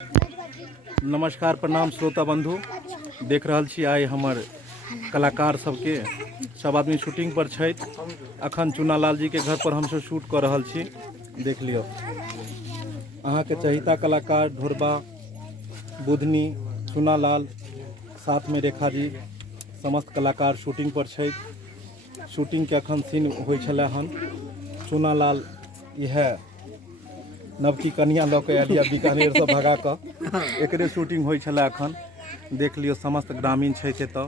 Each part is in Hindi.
नमस्कार प्रणाम श्रोता बंधु। देख रहल छी आइ हमर कलाकार सबके सब आदमी शूटिंग पर छथि। अखन चुनालाल जी के घर पर हमसब शूट कर रहल छी। देख लियो अहाँ के चहिता कलाकार ढोरबा बुधनी चुनालाल साथ में रेखा जी समस्त कलाकार शूटिंग पर छथि। शूटिंग के अखन सीन होइ छलै हन। चुनालाल यह नवकी कन्या लऽ के आयल बीकानेर से भगा कऽ एकरे शूटिंग होइ छलै अखन। देख लियो समस्त ग्रामीण छथि एतऽ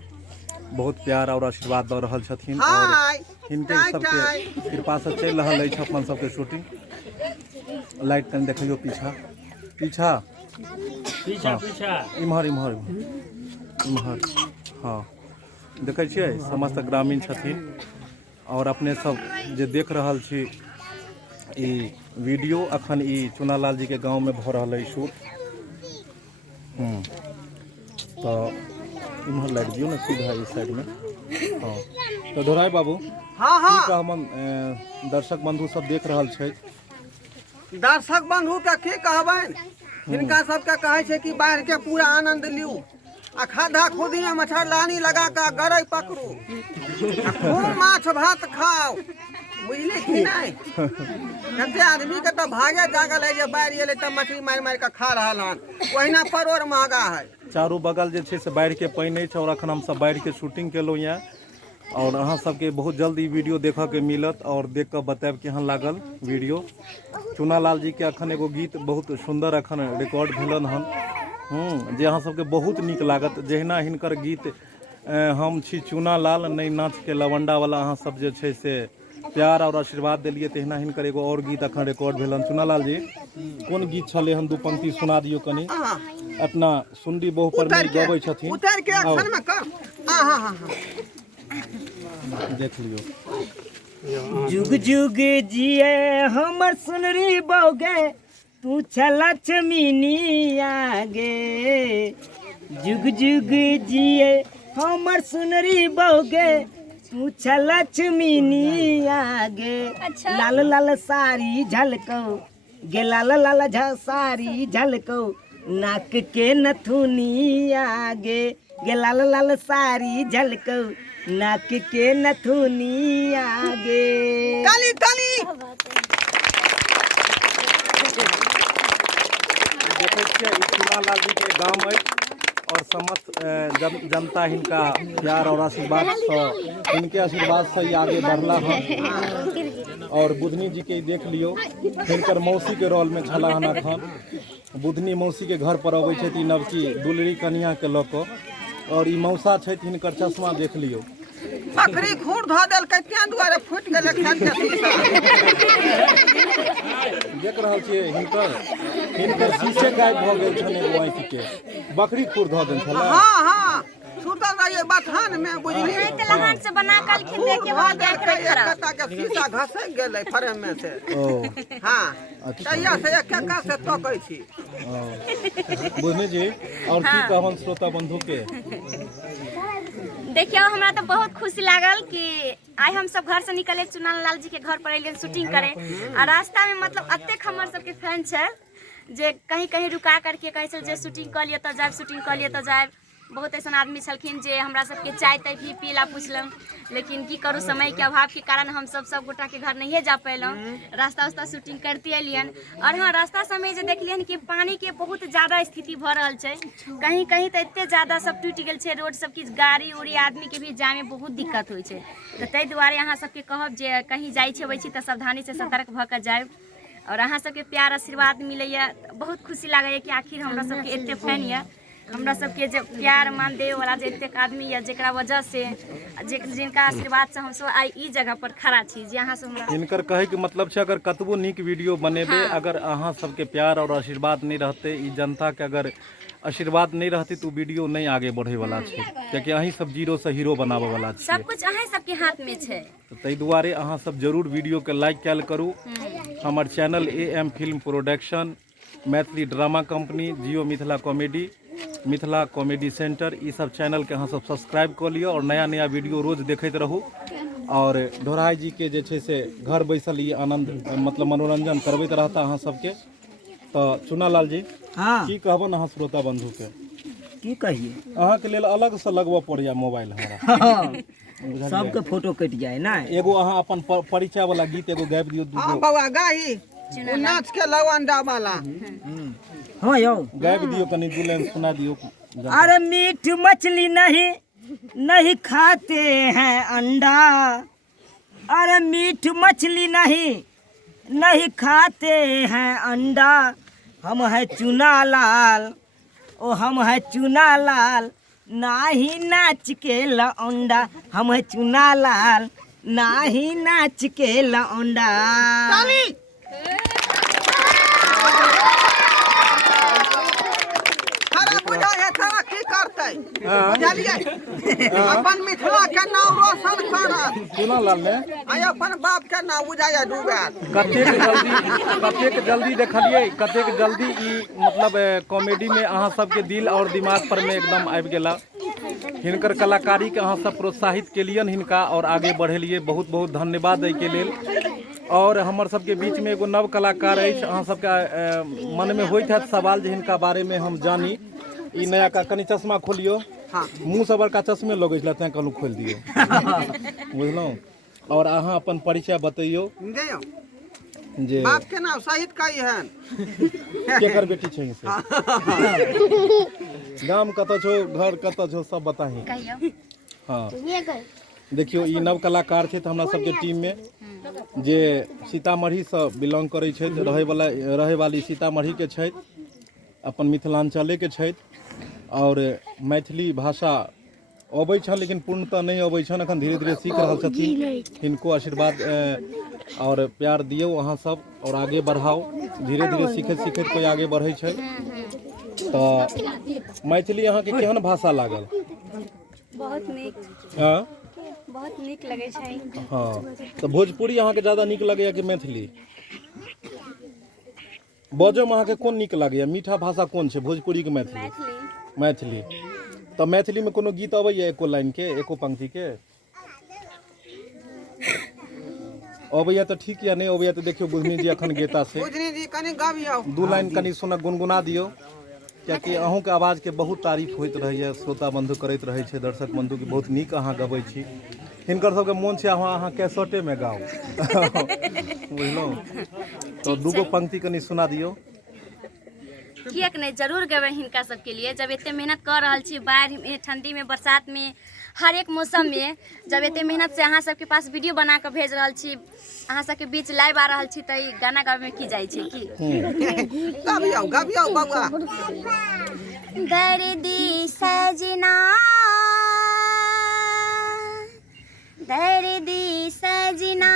बहुत प्यार और आशीर्वाद दऽ रहल छथिन और हिनके सबके कृपा से चलि रहल अछि अपन सबके शूटिंग। लाइट कनि देखियो पीछा पीछा पीछा पीछा इम्हर इम्हर इम्हर हाँ देखै छियै समस्त ग्रामीण छथिन। और अपने सब जे देख रहल छी ई वीडियो अखन ई चुनालाल जी के गांव में भ रहल है शूट। तो इम्हर लग दियो ना सीधा इस साइड में। हाँ तो दोहराय बाबू हाँ हमन दर्शक बंधु सब देख रहल छै। दर्शक बंधु के की कहबन, हिनका सबके कहै छै कि बाढ़ के पूरा आनंद लियू आ खद्दा खुदी में मच्छरदानी लगा के गरई पकड़ू आ खूब माछ भात खाओ, बुझली कि नहीं। कते आदमी के तो भागे जागल है जे बाढ़ एले त मछली मार मार के खा रहल हन, ओहिना परोर महंगा है। चारों बगल जे छै से बाढ़ के पानी है और अखन हम सब बाढ़ के शूटिंग केलो यहाँ और अहाँ सबके बहुत जल्द ई वीडियो देखा के मिलत और देख के बताएब केहन लागल वीडियो। चुनालाल जी के अखन एगो गीत बहुत सुंदर अखन रिकॉर्ड भेलन हन जे अहाँ सबके बहुत नीक लागत। जहिना हिनकर गीत हम छी चुनालाल नहीं नाच के लवंडा वाला अहाँ सब जे छै से प्यार और आशीर्वाद दिलिए, तहिना हिनकर एगो और गीत अखन रिकॉर्ड भेलन। चुनालाल जी कोन गीत छले हम दू पंक्ति सुना दियो कनी। अपना सुंडी बहु पर में गबै छथिन उतर के एक्शन में कर। देख लियो। जुग जुग जिए हमर सुनरी बौगे तू छला छमीनी आगे। जुग जुग जिए हमर सुनरी बौगे तू छला छमीनी आगे। लाल लाल साड़ी झलको गे लाल लाल साड़ी झलको नाक के नथुनी आगे। गे लाल लाल साड़ी झलको नाक के नथुनी आगे। ताली ताली देखे छियै ई चुनालाल जी के गांव है और समस्त जनता हिनका प्यार और आशीर्वाद से हिनके आशीर्वाद से ही आगे बढ़ला हन। और बुधनी जी के देख लियो हिनकर मौसी के रोल में छला हन अखन। बुधनी मौसी के घर पर अबै छै नवकी दुलरी कन्या के लऽ कऽ और ई मौसा छै हिनकर चश्मा देख लियो। बकरी खूर धो देल के तें दुआरे फुट गेले खेत के शीशा। देख रहल छियै हिनकर शीशे गायब भ गेल छन एगो आँखि के बकरी खूर धऽ देल छला। हाँ सुतल रहिए बथान में, बुझली लहान से बना कलखिन देखे वहां देख के एक कटा के शीशा घसक गेले फ्रेम में से। हाँ तैया से एक का से तकै छी। बुझनी जी और की कहन श्रोता बंधु के। देखियो हमरा तो बहुत खुशी लागल कि आज हम सब घर से निकले चुनालाल जी के घर पर एलियन शूटिंग करे और रास्ता में मतलब अतेक हमर सबके फैन छै जे कहीं कहीं रुका करके कहै छै जे शूटिंग कर लियो त जाए शूटिंग कर लियो त जाए। बहुत ऐसा आदमी छलखिन जे हमरा सबके चाय तय भी पीला पूछलन, लेकिन की करूँ समय के अभाव के कारण हम सब गोटा के घर नहीं जा पैलौं। रास्ता उस्ता शूटिंग करते एलियन और हाँ रास्ता समय जे देखलियन कि पानी के बहुत ज्यादा स्थिति भ रहल छै। कहीं कहीं तो एते ज्यादा सब टूट गेल छै रोड सब की गाड़ी उड़ी आदमी के भी जाए में बहुत दिक्कत होइ छै। तो तै दुआरे अहाँ सबके कहब जे कहीं जाइ छै छी तो सावधानी से सतर्क भ कर जाए और अहाँ सबके प्यार आशीर्वाद मिलैया। बहुत खुशी लागैया कि आखिर हमरा सबके एते फैन या हमरा सबके जे प्यार मान दे वाला जे एतेक आदमी या जेकरा वजह से जिनका आशीर्वाद से हम सब आई ई जगह पर खड़ा छी जे अहाँ सब हमरा। इनकर कहे के मतलब छै अगर कतबो नीक वीडियो बनेबे अगर अहाँ सबके प्यार और आशीर्वाद नहीं रहते ई जनता के अगर आशीर्वाद नहीं रहती तो वीडियो नहीं आगे बढ़े वाला छै, क्योंकि अहीं सब जीरो से हीरो बनावे वाला छै। सब कुछ अहीं सबके हाथ में छै। तो तै दुआरे अहाँ सब जरूर वीडियो के लाइक कैल करू। हमर channel AM film production Maithili drama company Jiyo Mithila comedy Mithila comedy centre ई सब चैनल के अहाँ सब सब्सक्राइब कर लियो और नया नया वीडियो रोज देखते रहू। और ढोराई जी के जे छै से घर बैसल ई आनंद मतलब मनोरंजन करबैत रहता अहाँ सबके। तो चुनालाल जी हाँ की कहबन अहाँ श्रोता बंधु के की कहिए अहाँ के लेल अलग से लगबऽ पड़ैया मोबाइल हमरा हाँ, बुझलियै? सबके फोटो कटि जाए ना। एगो अहाँ अपन परिचय वाला गीत एगो गाबि दियौ हाँ दूगो बउआ गाही उ नाच के लवंडा वाला हाँ यो गाबि दियौ कनी दू लाइन सुना दियौ अरे मीट मछली नहीं नहीं खाते हैं अंडा, अरे मीट मछली नहीं नहीं खाते हैं अंडा, हम है चुना लाल ओ हम है चुना लाल नाही नाच के लौंडा, हम है चुना लाल नाही नाच के लौंडा। अरे बुझा है तारा की करते बुझलिए अपन मिथिला के नाम रोशन करत चुनालाल ने आ अपन बाप के नाम बुझाया डूबैत कतेक जल्दी देखलिए कतेक जल्दी ई मतलब कॉमेडी में अहाँ सबके दिल और दिमाग पर में एकदम आबि गेला। हिनकर कलाकारी के अहाँ सब प्रोत्साहित केलियन हिनका और आगे बढ़ेलिए, बहुत बहुत धन्यवाद एहि के लेल। और हमर सबके बीच में एगो नव कलाकार अछि, अहाँ सबके मन में होइत हैत सवाल जे हिनका बारे में हम जानी। ई नया का कनी चश्मा खोलियो, मुँह से बड़का चश्मे लगै छलै तें कहलहुँ खोलि दियौ बुझलहुँ। और अहाँ अपन परिचय बतैयौ दियौ जे बाप के नाम सहित कही हन केकर बेटी छै से गाम कतऽ छौ घर कतऽ छौ सब बताही। हाँ देखियो ई नव कलाकार छै हमरा सबके टीम में जे सीतामढ़ी से बिलोंग करै छै, रहै वाली सीतामढ़ी के छै, अपन मिथिलांचले के छै और मैथिली भाषा अबै छन लेकिन पूर्णतः नहीं अबै छन, अखन धीरे धीरे सीख रहल छथिन। हिनको आशीर्वाद और प्यार दियौ अहाँ सब और आगे बढ़ाओ, धीरे धीरे सीखैत सीखैत कोई आगे बढ़ै छै। तो मैथिली अहाँ के केहन भाषा लागल? बहुत नीक, हाँ बहुत नीक लगे छै। हाँ तो भोजपुरी अहाँ के ज्यादा नीक लगैया कि मैथिली? बजो में अहाँ के कोन नीक लगैया? मीठा भाषा कोन छै, भोजपुरी के मैथिली? मैथिली। तो मैथिली में कोनो गीत अबैया एको लाइन के, एको पंक्ति के? अबैया तो ठीक या नहीं अबैया तो देखियो बुझनी जी अखन गेता से बुझनी जी कनी गाबियो दू लाइन कनी सुना गुनगुना दियो, कियाकि अहूँ के आवाज के बहुत तारीफ होइत रहैया, श्रोता बंधु करैत रहै छै, दर्शक बंधु के बहुत नीक अहाँ गबै छी। हिनकर सबके मोन छै अहाँ कैसेटे में गाओ बुझलहुँ। तो दूगो पंक्ति कनी सुना दियो। किएक नहीं, जरूर गेबै हिनका सबके लिए। जब एते मेहनत कर रहल छी, बाढ़ि में, ठंडी में, बरसात में, हर एक मौसम में, जब एते मेहनत से अहाँ सबके पास वीडियो बना के भेज रहल छी, अहाँ सबके बीच लाइव आ रहल छी, तो ई गाना गावे में की जाइ छै की? गाबियो बउआ। दर्दी सजना दर्दी सजना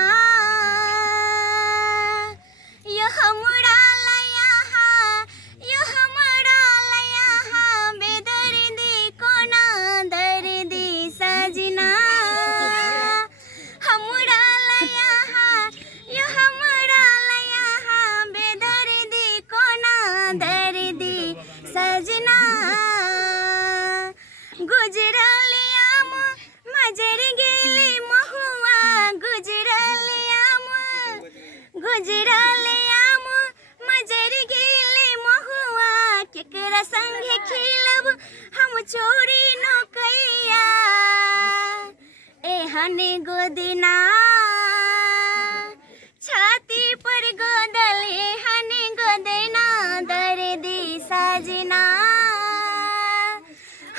यो हमरा बेदर्दी कोना दर्दी सजना हमरा यो हमरा बेदर्दी कोना दर्दी सजना गुजरलियाम मजर गेली महुआ गुजरलियाम मजर गेली महुआ केकरा संगे खेलब हम चोरी न कैया एहन गोदिना छाती पर गोदल एहन गोदिना दर्दी सजना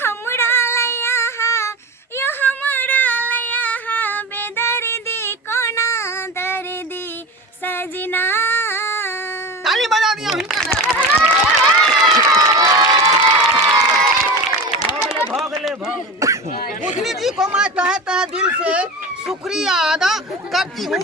हमरा यो हमरा बेदर्दी कोना दर्दी सजना। ताली बजा दियो हिनका। बुझनी जी को मैं तहे दिल से शुक्रिया अदा करती हूँ।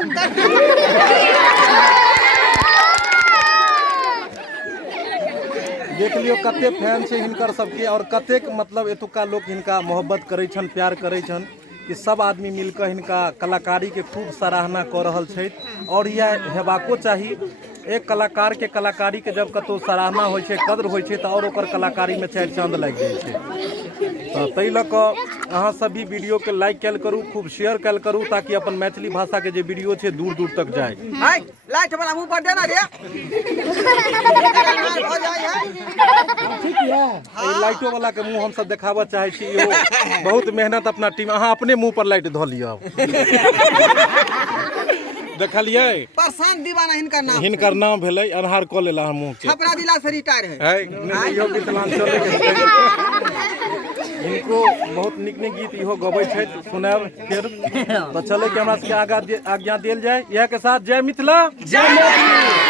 देख लियो कते फैन छै हिनकर सबके और कतेक मतलब एतुका लोग हिनका मोहब्बत करै छन, प्यार करै छन कि सब आदमी मिलकर हिनका कलाकारी के खूब सराहना कऽ रहल छथि और यह हेबाको चाही एक कलाकार के कलाकारी के जब कतौ सराहना होइ छै, कद्र होइ छै, तऽ और ओकर कलाकारी में चारि चांद लागि जाइ छै। तऽ ताहि लऽ कऽ अहाँ सब भी वीडियो के लाइक कैल करू, खूब शेयर कैल करू, ताकि अपन मैथिली भाषा के जे वीडियो छै दूर दूर तक जाए। हाय लाइट वाला मुंह पर देना रे। हो जाए है लाइटो वाला के मुंह हम सब देखाबऽ चाहे छी। इहो बहुत मेहनत अपना टीम, अहाँ अपने मुंह पर लाइट धऽ लिअ। देखलियै, प्रशांत दीवाना हिनकर नाम भेलै, अन्हार कऽ लेला अहाँ मुंह के। छपरा जिला से रिटायर है। इहो मिथिलांचल के इनको बहुत नीक नीक गीत इहो गबै छै, सुनाब फेर। तऽ चले के हमरा सबके आज्ञा देल जाय। इएह के साथ जय मिथिला, जय मैथिली।